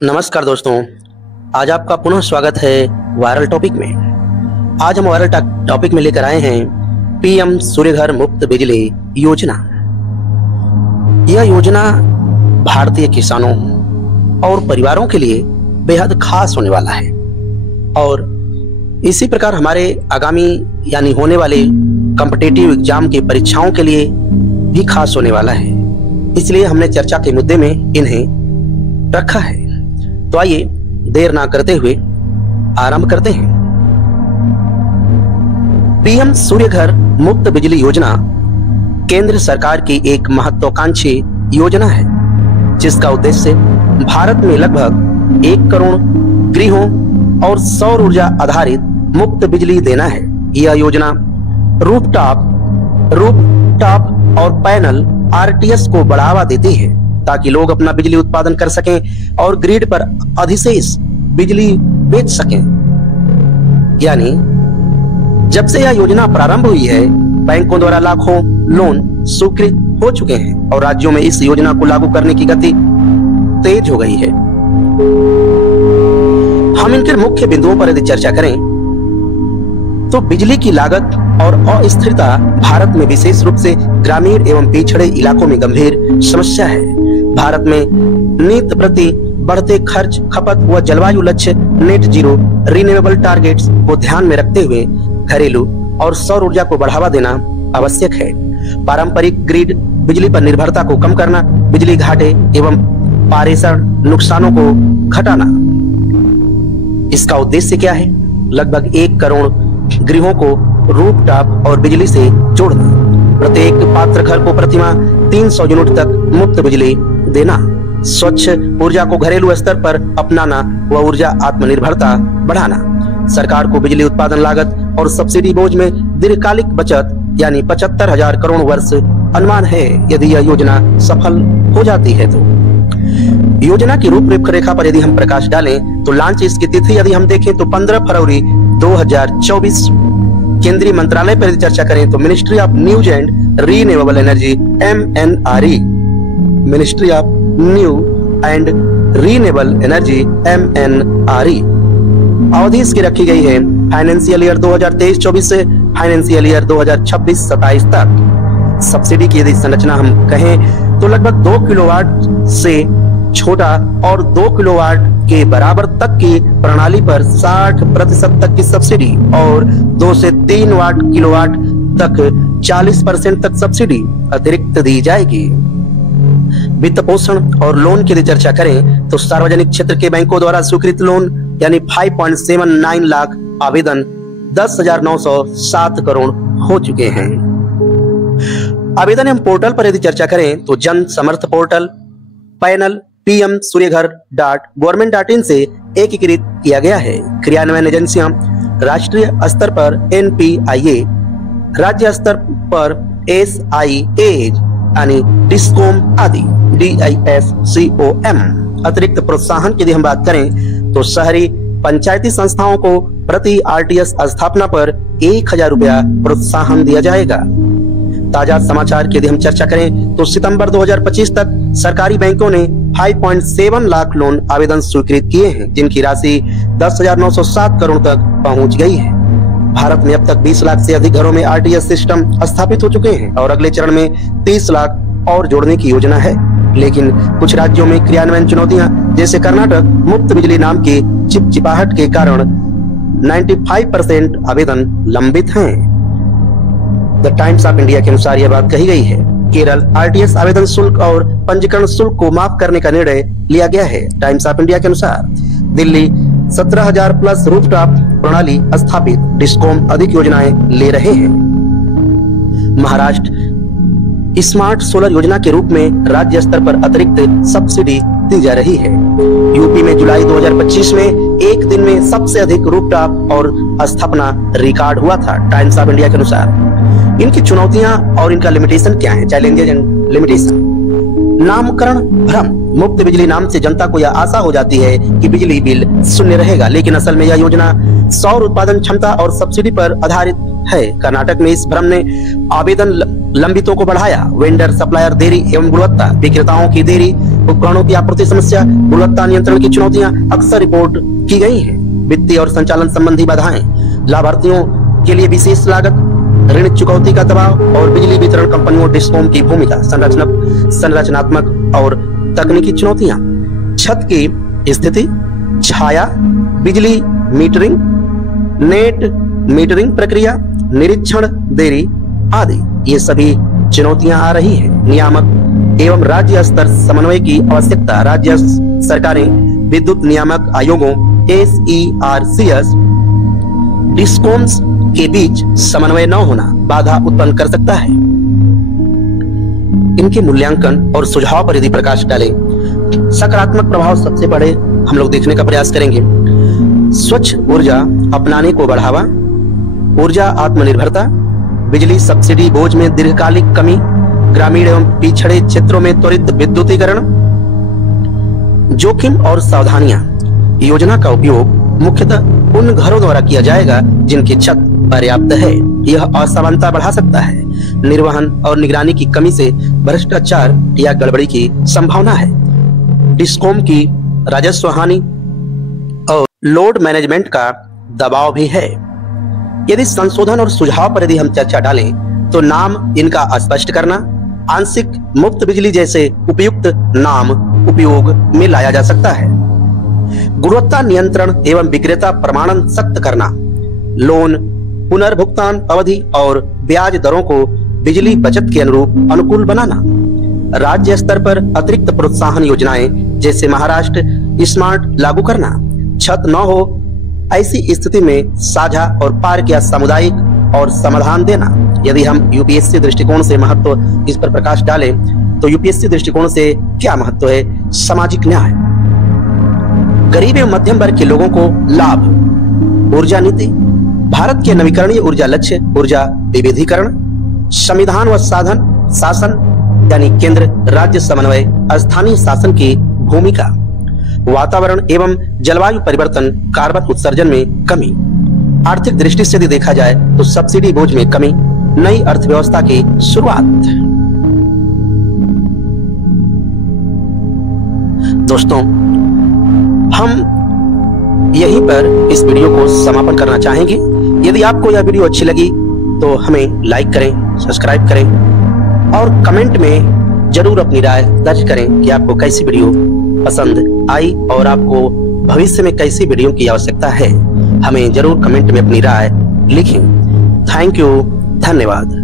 नमस्कार दोस्तों, आज आपका पुनः स्वागत है वायरल टॉपिक में। आज हम वायरल टॉपिक में लेकर आए हैं पीएम सूर्यघर मुफ्त बिजली योजना। यह योजना भारतीय किसानों और परिवारों के लिए बेहद खास होने वाला है और इसी प्रकार हमारे आगामी यानी होने वाले कॉम्पिटिटिव एग्जाम की परीक्षाओं के लिए भी खास होने वाला है। इसलिए हमने चर्चा के मुद्दे में इन्हें रखा है। तो आइए देर ना करते हुए आरंभ करते हैं। पीएम सूर्यघर मुफ्त बिजली योजना केंद्र सरकार की एक महत्वाकांक्षी योजना है, जिसका उद्देश्य भारत में लगभग 1 करोड़ गृहों और सौर ऊर्जा आधारित मुफ्त बिजली देना है। यह योजना रूफटॉप और पैनल आरटीएस को बढ़ावा देती है ताकि लोग अपना बिजली उत्पादन कर सकें और ग्रिड पर अधिशेष बिजली बेच सकें। यानी जब से यह योजना प्रारंभ हुई है, बैंकों द्वारा लाखों लोन स्वीकृत हो चुके हैं और राज्यों में इस योजना को लागू करने की गति तेज हो गई है। हम इनके मुख्य बिंदुओं पर यदि चर्चा करें तो बिजली की लागत और अस्थिरता भारत में विशेष रूप से ग्रामीण एवं पिछड़े इलाकों में गंभीर समस्या है। भारत में नित्य प्रति बढ़ते खर्च, खपत व जलवायु लक्ष्य नेट जीरो रिन्यूएबल टारगेट्स को ध्यान में रखते हुए घरेलू और सौर ऊर्जा को बढ़ावा देना आवश्यक है। पारंपरिक ग्रिड बिजली पर निर्भरता को कम करना, बिजली घाटे एवं पारेषण नुकसानों को घटाना। इसका उद्देश्य क्या है? लगभग 1 करोड़ गृहों को रूफटॉप और बिजली से जोड़ना, प्रत्येक पात्र घर को प्रतिमाह 300 यूनिट तक मुफ्त बिजली देना, स्वच्छ ऊर्जा को घरेलू स्तर पर अपनाना व ऊर्जा आत्मनिर्भरता बढ़ाना, सरकार को बिजली उत्पादन लागत और सब्सिडी बोझ में दीर्घकालिक बचत यानी 75,000 करोड़ वर्ष अनुमान है यदि यह योजना सफल हो जाती है। तो योजना की रूपरेखा पर यदि हम प्रकाश डालें तो लॉन्च इसकी तिथि यदि हम देखें तो 15 फरवरी 2024। केंद्रीय मंत्रालय पर चर्चा करें तो ministry of new and renewable energy MNRE, ministry of new and renewable energy MNRE। अवधि इसकी रखी गई है फाइनेंशियल ईयर 2023-24 से फाइनेंशियल ईयर 2026-27 तक। सब्सिडी की यदि संरचना हम कहें तो लगभग 2 किलोवाट से छोटा और 2 किलोवाट के बराबर तक की प्रणाली पर 60% तक की सब्सिडी और 2 से 3 किलोवाट तक 40% तक सब्सिडी अतिरिक्त दी जाएगी। वित्त पोषण और लोन की यदि चर्चा करें तो सार्वजनिक क्षेत्र के बैंकों द्वारा स्वीकृत लोन यानी 5.79 लाख आवेदन 10,907 करोड़ हो चुके हैं। आवेदन एवं पोर्टल पर यदि चर्चा करें तो जन समर्थ पोर्टल पैनल pm-suryaghar.government.in से एकीकृत किया गया है। क्रियान्वयन एजेंसियां राष्ट्रीय स्तर पर NPIA, राज्य स्तर पर SIA यानी डिस्कॉम आदि DISCOM। अतिरिक्त प्रोत्साहन की यदि हम बात करें तो शहरी पंचायती संस्थाओं को प्रति RTS स्थापना पर 1,000 रुपया प्रोत्साहन दिया जाएगा। ताजा समाचार की यदि हम चर्चा करें तो सितंबर 2025 तक सरकारी बैंकों ने 5.7 लाख लोन आवेदन स्वीकृत किए हैं, जिनकी राशि 10,907 करोड़ तक पहुंच गई है। भारत में अब तक 20 लाख से अधिक घरों में RTS सिस्टम स्थापित हो चुके हैं और अगले चरण में 30 लाख और जोड़ने की योजना है। लेकिन कुछ राज्यों में क्रियान्वयन चुनौतियां जैसे कर्नाटक मुफ्त बिजली नाम की चिपचिपाहट के कारण 95% आवेदन लंबित हैं। द टाइम्स ऑफ इंडिया के अनुसार यह बात कही गई है। केरल RTS आवेदन शुल्क और पंजीकरण शुल्क को माफ करने का निर्णय लिया गया है। टाइम्स ऑफ इंडिया के अनुसार दिल्ली 17,000 प्लस रूफटॉप प्रणाली स्थापित, डिस्कॉम अधिक योजनाएं ले रहे हैं। महाराष्ट्र स्मार्ट सोलर योजना के रूप में राज्य स्तर पर अतिरिक्त सब्सिडी दी जा रही है। यूपी में जुलाई 2025 में एक दिन में सबसे अधिक रूफटॉप और स्थापना रिकॉर्ड हुआ था। टाइम्स ऑफ इंडिया के अनुसार इनकी चुनौतियां और इनका लिमिटेशन क्या है, चैलेंजेस एंड लिमिटेशन। नामकरण भ्रम, मुफ्त बिजली नाम से जनता को यह आशा हो जाती है कि बिजली बिल शून्य रहेगा, लेकिन असल में यह योजना सौर उत्पादन क्षमता और सब्सिडी पर आधारित है। कर्नाटक में इस भ्रम ने आवेदन लंबितों को बढ़ाया। वेंडर सप्लायर देरी एवं गुणवत्ता विक्रेताओं की देरी, उपकरणों की आपूर्ति समस्या, गुणवत्ता नियंत्रण की चुनौतियां अक्सर रिपोर्ट की गई हैं। वित्तीय और संचालन संबंधी बाधाएं, लाभार्थियों के लिए विशेष लागत, ऋण चुकौती का दबाव और बिजली वितरण कंपनियों डिस्कॉम की भूमिका, संरचनात्मक और तकनीकी चुनौतियां, छत की स्थिति, छाया, बिजली मीटरिंग, नेट मीटरिंग प्रक्रिया, निरीक्षण देरी आदि, ये सभी चुनौतियां आ रही हैं। नियामक एवं राज्य स्तर समन्वय की आवश्यकता। राज्य सरकारें विद्युत नियामक आयोगों SERCS डिस्कॉम्स के बीच समन्वय न होना बाधा उत्पन्न कर सकता है। इनके मूल्यांकन और सुझाव पर यदि प्रकाश डालें, सकारात्मक प्रभाव सबसे बड़े हम लोग देखने का प्रयास करेंगे। स्वच्छ ऊर्जा अपनाने को बढ़ावा, ऊर्जा आत्मनिर्भरता, बिजली सब्सिडी बोझ में दीर्घकालिक कमी, ग्रामीण एवं पिछड़े क्षेत्रों में त्वरित विद्युतीकरण, जोखिम और सावधानियां। योजना का उपयोग मुख्यतः उन घरों द्वारा किया जाएगा जिनकी छत पर्याप्त है। यह असमानता बढ़ा सकता है। निर्वहन और निगरानी की कमी से भ्रष्टाचार या गड़बड़ी की संभावना है। डिस्कॉम की राजस्व हानि और लोड मैनेजमेंट का दबाव भी है। यदि संशोधन और सुझाव पर यदि हम चर्चा डालें तो नाम इनका स्पष्ट करना, आंशिक मुफ्त बिजली जैसे उपयुक्त नाम उपयोग में लाया जा सकता है। गुणवत्ता नियंत्रण एवं विक्रेता प्रमाणन सख्त करना, लोन पुनर्भुगतान अवधि और ब्याज दरों को बिजली बचत के अनुरूप अनुकूल बनाना, राज्य स्तर पर अतिरिक्त प्रोत्साहन योजनाएं जैसे महाराष्ट्र स्मार्ट लागू करना, छत न हो ऐसी स्थिति में साझा और पार्क या सामुदायिक और समाधान देना। यदि हम यूपीएससी दृष्टिकोण से महत्व इस पर प्रकाश डालें तो यूपीएससी दृष्टिकोण से क्या महत्व है? सामाजिक न्याय, गरीब एवं मध्यम वर्ग के लोगों को लाभ, ऊर्जा नीति, भारत के नवीकरणीय ऊर्जा लक्ष्य, ऊर्जा विविधीकरण, संविधान व साधन शासन यानी केंद्र राज्य समन्वय, स्थानीय शासन की भूमिका, वातावरण एवं जलवायु परिवर्तन, कार्बन उत्सर्जन में कमी। आर्थिक दृष्टि से यदि देखा जाए तो सब्सिडी बोझ में कमी, नई अर्थव्यवस्था की शुरुआत। दोस्तों, हम यहीं पर इस वीडियो को समापन करना चाहेंगे। यदि आपको यह वीडियो अच्छी लगी तो हमें लाइक करें, सब्सक्राइब करें और कमेंट में जरूर अपनी राय दर्ज करें कि आपको कैसी वीडियो पसंद आई और आपको भविष्य में कैसी वीडियो की आवश्यकता है। हमें जरूर कमेंट में अपनी राय लिखें। थैंक यू, धन्यवाद।